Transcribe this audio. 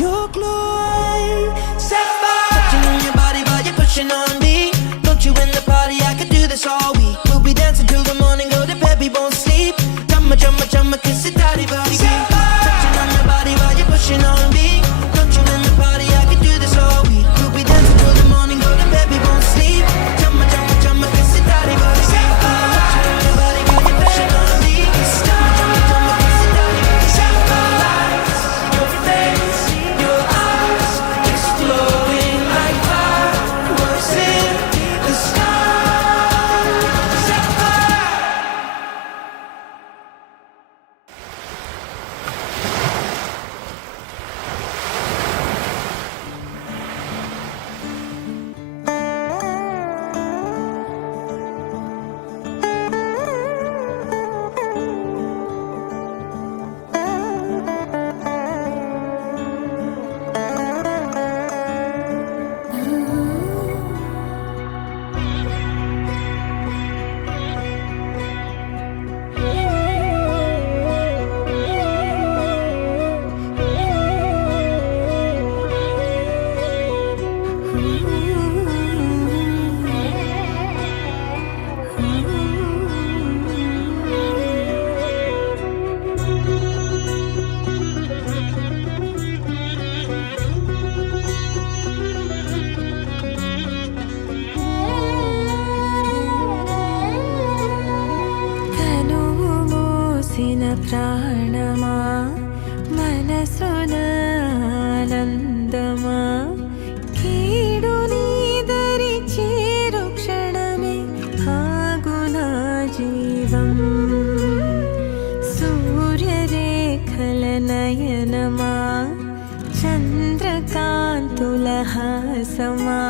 Your glow, sapphire. Touching on your body while you're pushing on me. Don't you in the party? I could do this all week. We'll be dancing till the morning, go to bed, we won't sleep. Chumma, chumma, chumma, kiss it, daddy, body. Touching on your body while you're pushing on me. Don't you in the party? I could do this all week. We'll be dancing till the morning, go to bed, we won't sleep. Chumma, chumma, chumma, kiss it, daddy, body. Touching on your body while you're pushing on me. Chumma, chumma, chumma, kiss it, daddy, body. Your face, your eyes, exploding like fireworks in the sky. Sapphire. కనువు మూసిన ప్రాణమా మనసున ఆనందమా కీడు నీదరి చేరు క్షణమే ఆగునా జీవం సూర్యరేఖల నయనమా చంద్రకాంతుల హాసమా